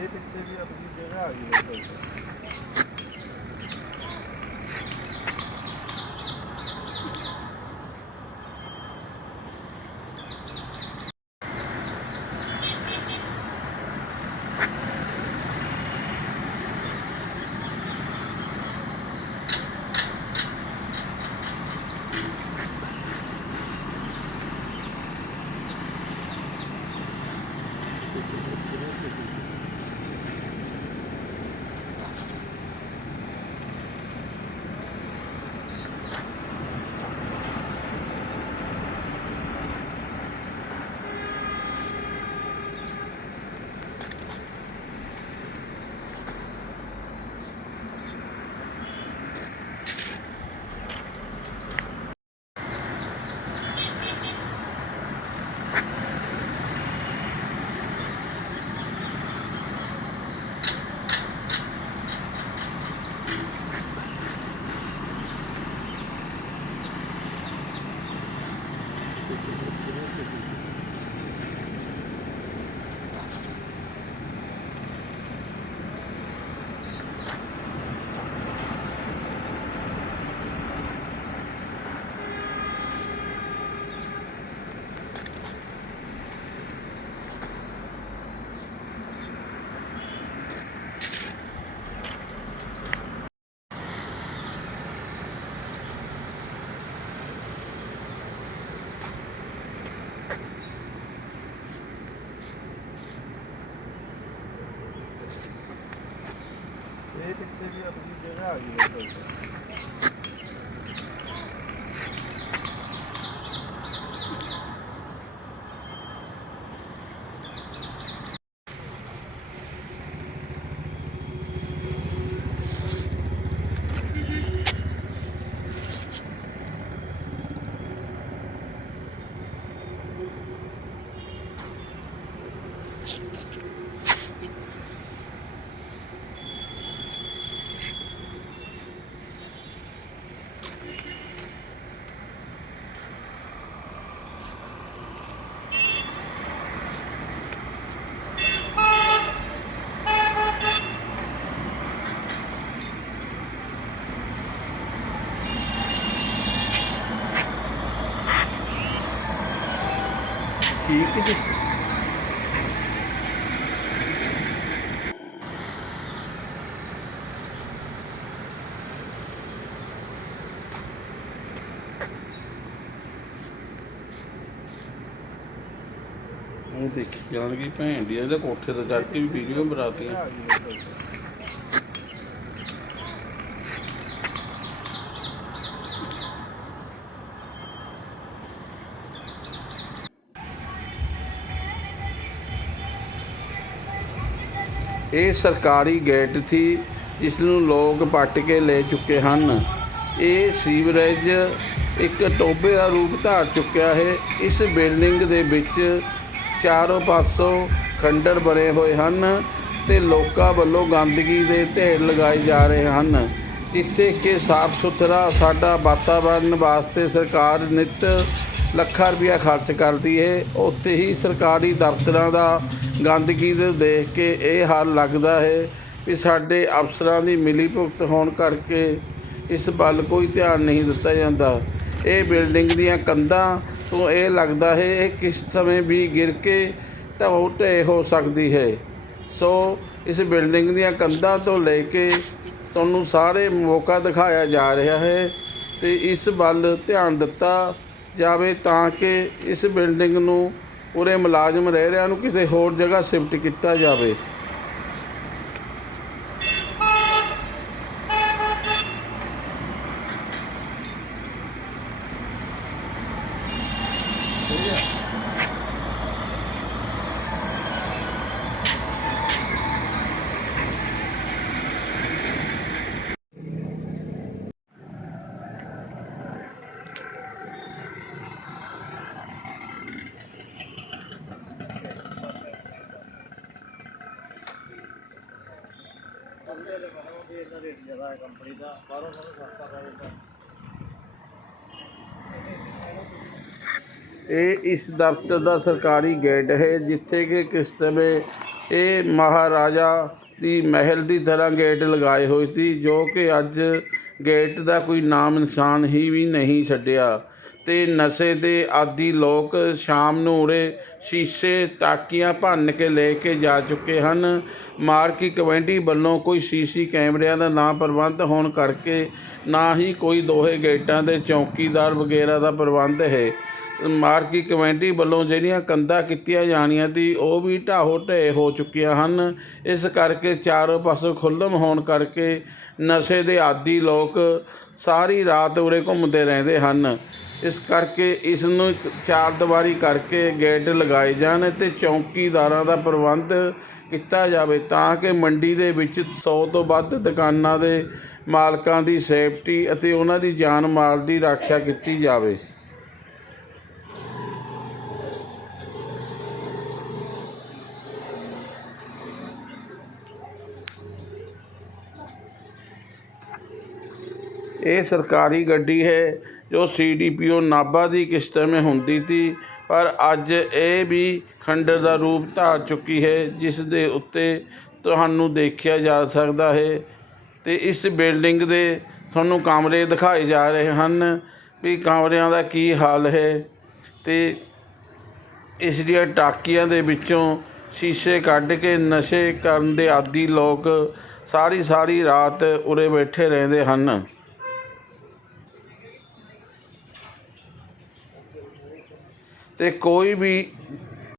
Ele seria a primeira aí. ਗਈ ਹੈ ਕੋਈ। ਇਹ ਠੀਕ ਜੀ। ਉਹ ਦੇਖੀ ਜਾਣਗੇ ਭੈਣ ਦੀ, ਇਹਦੇ ਕੋਠੇ ਤੇ ਚੜ ਕੇ ਵੀ ਵੀਡੀਓ ਬਰਾਤੀਆਂ ਇਹ ਸਰਕਾਰੀ ਗੇਟ ਸੀ ਜਿਸ ਨੂੰ ਲੋਕ ਪੱਟ ਕੇ ਲੈ ਚੁੱਕੇ ਹਨ। ਇਹ ਸੀਵਰੇਜ ਇੱਕ ਟੋਬੇ ਦਾ ਰੂਪ ਧਾਰ ਚੁੱਕਿਆ ਹੈ। ਇਸ ਬਿਲਡਿੰਗ ਦੇ ਵਿੱਚ ਚਾਰੋਂ ਪਾਸੋਂ ਖੰਡਰ ਬਣੇ ਹੋਏ ਹਨ ਤੇ ਲੋਕਾਂ ਵੱਲੋਂ ਗੰਦਗੀ ਦੇ ਢੇਰ ਲਗਾਏ ਜਾ ਰਹੇ ਹਨ, ਜਿੱਥੇ ਕਿ ਸਾਫ਼ ਸੁਥਰਾ ਸਾਡਾ ਵਾਤਾਵਰਨ ਵਾਸਤੇ ਸਰਕਾਰ ਨਿਤ ਲੱਖਾਂ ਰੁਪਇਆ ਖਰਚ ਕਰਦੀ ਹੈ ਉੱਥੇ ਹੀ ਸਰਕਾਰੀ ਦਫ਼ਤਰਾਂ ਦਾ ਗੰਦਗੀ ਨੂੰ ਦੇਖ ਕੇ ਇਹ ਹਾਲ ਲੱਗਦਾ ਹੈ ਵੀ ਸਾਡੇ ਅਫਸਰਾਂ ਦੀ ਮਿਲੀ ਭੁਗਤ ਹੋਣ ਕਰਕੇ ਇਸ ਵੱਲ ਕੋਈ ਧਿਆਨ ਨਹੀਂ ਦਿੱਤਾ ਜਾਂਦਾ। ਇਹ ਬਿਲਡਿੰਗ ਦੀਆਂ ਕੰਧਾਂ ਤੋਂ ਇਹ ਲੱਗਦਾ ਹੈ ਇਹ ਕਿਸ ਸਮੇਂ ਵੀ ਗਿਰ ਕੇ ਢਹਿ ਢਹਿ ਹੋ ਸਕਦੀ ਹੈ। ਸੋ ਇਸ ਬਿਲਡਿੰਗ ਦੀਆਂ ਕੰਧਾਂ ਤੋਂ ਲੈ ਕੇ ਤੁਹਾਨੂੰ ਸਾਰੇ ਮੌਕਾ ਦਿਖਾਇਆ ਜਾ ਰਿਹਾ ਹੈ ਤੇ ਇਸ ਵੱਲ ਧਿਆਨ ਦਿੱਤਾ ਜਾਵੇ ਤਾਂ ਕਿ ਇਸ ਬਿਲਡਿੰਗ ਨੂੰ ਉਰੇ ਮੁਲਾਜ਼ਮ ਰਹਿ ਰਿਆਂ ਨੂੰ ਕਿਸੇ ਹੋਰ ਜਗ੍ਹਾ ਸ਼ਿਫਟ ਕੀਤਾ ਜਾਵੇ। ਇਹ ਇਸ ਦਫ਼ਤਰ ਦਾ ਸਰਕਾਰੀ ਗੇਟ ਹੈ, ਜਿੱਥੇ ਕਿ ਕਿਸ ਸਮੇਂ ਇਹ ਮਹਾਰਾਜਾ ਦੀ ਮਹਿਲ ਦੀ ਤਰ੍ਹਾਂ ਗੇਟ ਲਗਾਏ ਹੋਏ ਸੀ, ਜੋ ਕਿ ਅੱਜ ਗੇਟ ਦਾ ਕੋਈ ਨਾਮ ਨਿਸ਼ਾਨ ਹੀ ਵੀ ਨਹੀਂ ਛੱਡਿਆ। ਤੇ ਨਸ਼ੇ ਦੇ ਆਦੀ ਲੋਕ ਸ਼ਾਮ ਨੂੰ ਉਰੇ ਸ਼ੀਸ਼ੇ ਟਾਕੀਆਂ ਭੰਨ ਕੇ ਲੈ ਕੇ ਜਾ ਚੁੱਕੇ ਹਨ। ਮਾਰਕੀ ਕਮੇਟੀ ਵੱਲੋਂ ਕੋਈ ਸੀਸੀ ਕੈਮਰਿਆਂ ਦਾ ਨਾ ਪ੍ਰਬੰਧ ਹੋਣ ਕਰਕੇ ਨਾ ਹੀ ਕੋਈ ਦੋਹੇ ਗੇਟਾਂ ਦੇ ਚੌਕੀਦਾਰ ਵਗੈਰਾ ਦਾ ਪ੍ਰਬੰਧ ਹੈ। ਮਾਰਕੀ ਕਮੇਟੀ ਵੱਲੋਂ ਜਿਹੜੀਆਂ ਕੰਧਾਂ ਕੀਤੀਆਂ ਜਾਣੀਆਂ ਸੀ, ਉਹ ਵੀ ਢਾਹੋ ਢੇ ਹੋ ਚੁੱਕੀਆਂ ਹਨ। ਇਸ ਕਰਕੇ ਚਾਰੋਂ ਪਾਸੋਂ ਖੁੱਲਮ ਹੋਣ ਕਰਕੇ ਨਸ਼ੇ ਦੇ ਆਦੀ ਲੋਕ ਸਾਰੀ ਰਾਤ ਉਰੇ ਘੁੰਮਦੇ ਰਹਿੰਦੇ ਹਨ। ਇਸ ਕਰਕੇ ਇਸ ਨੂੰ ਚਾਰ ਦੀਵਾਰੀ ਕਰਕੇ ਗੇਟ ਲਗਾਏ ਜਾਣ ਤੇ ਚੌਕੀਦਾਰਾਂ ਦਾ ਪ੍ਰਬੰਧ ਕੀਤਾ ਜਾਵੇ ਤਾਂ ਕਿ ਮੰਡੀ ਦੇ ਵਿੱਚ 100 ਤੋਂ ਵੱਧ ਦੁਕਾਨਾਂ ਦੇ ਮਾਲਕਾਂ ਦੀ ਸੇਫਟੀ ਅਤੇ ਉਹਨਾਂ ਦੀ ਜਾਨ ਮਾਲ ਦੀ ਰੱਖਿਆ ਕੀਤੀ ਜਾਵੇ। ਇਹ ਸਰਕਾਰੀ ਗੱਡੀ ਹੈ। ਜੋ ਸੀਡੀਪੀਓ ਨਾਭਾ ਦੀ ਕਿਸ਼ਤ ਮੇ ਹੁੰਦੀ ਸੀ, ਪਰ ਅੱਜ ਇਹ ਵੀ ਖੰਡਰ ਦਾ ਰੂਪ ਧਾਰ ਚੁੱਕੀ ਹੈ, ਜਿਸ ਦੇ ਉੱਤੇ ਤੁਹਾਨੂੰ ਦੇਖਿਆ ਜਾ ਸਕਦਾ ਹੈ ਤੇ ਇਸ ਬਿਲਡਿੰਗ ਦੇ ਤੁਹਾਨੂੰ ਕਮਰੇ ਦਿਖਾਏ ਜਾ ਰਹੇ ਹਨ ਵੀ ਕਮਰਿਆਂ ਦਾ ਕੀ ਹਾਲ ਹੈ ਤੇ ਇਸ ਦੀਆਂ ਟਾਕੀਆਂ ਦੇ ਵਿੱਚੋਂ ਸ਼ੀਸ਼ੇ ਕੱਢ ਕੇ ਨਸ਼ੇ ਕਰਨ ਦੇ ਆਦੀ ਲੋਕ ਸਾਰੀ ਸਾਰੀ ਰਾਤ ਉਰੇ ਬੈਠੇ ਰਹਿੰਦੇ ਹਨ। ਅਤੇ ਕੋਈ ਵੀ